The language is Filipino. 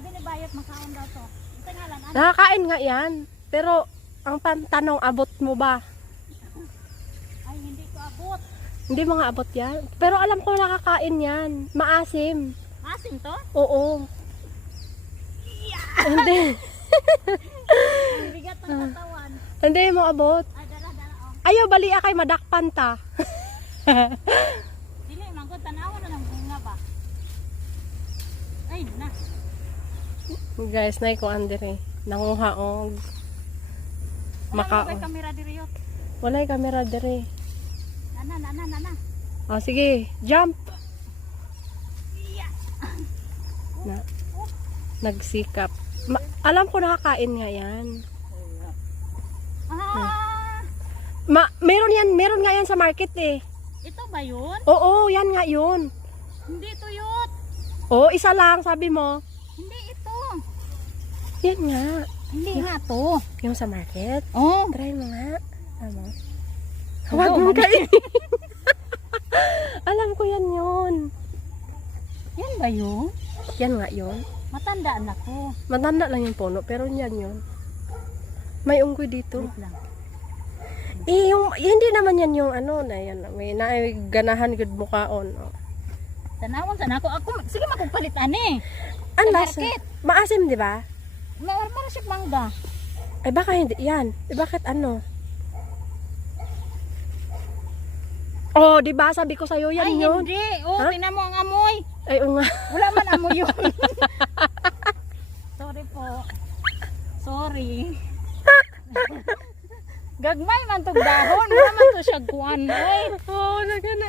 Sabi ni Bayot, makaon daw to. Ito nga lang, ano? Nakakain nga yan. Pero, ang tanong, abot mo ba? Ay, hindi ko abot. Hindi mga abot yan. Pero alam ko nakakain yan. Maasim. Asim to? Oo. Hindi. Ang bigat ng katawan. Hindi mo abot. Ay, dala, oh. Ayaw, bali kay madakpan ta. Dili, mangkot, tanawa na ng bunga ba? Ay, na. Guys, nay ko andere. Nanguha og. Maka. Wala kamera diri yot. Walay kamera dire. Nana. Oh, sige, jump. Yeah. Nagsikap. Alam ko nakakain nga yan. Ah, Meron nga yan sa market eh. ito ba yun? Oo, yan nga yun. Hindi ito yun. Oo, isa lang, sabi mo. Hindi ito. Yan nga. Hindi nga to. Yung sa market. Oh. Try mo nga. Ano? Oo, Huwag mo kainin. Alam ko yan yun. Yan ba yun? Yan nga yun. Matandaan ako. Matanda lang yung puno, pero yan yun. May unggoy dito. Wait lang. Hindi naman yan yung ano na yan. May ganahan good mukhaon. Oh. Tanawon sana ako. Sige magpalit ani. Ang Sa lasa. market. Maasim, di ba? Mara siya mangga. Ay baka hindi yan. Bakit ano? Oh, di ba sabi ko sa'yo yan Ay, yun. hindi. Oh, Ha? tingnan mo ang amoy. Ay, oo nga. Wala man amoy yun. Sorry po. Sorry. Gagmay man tong dahon. Wala man to siya kuwan. Oy. Oo, nagana.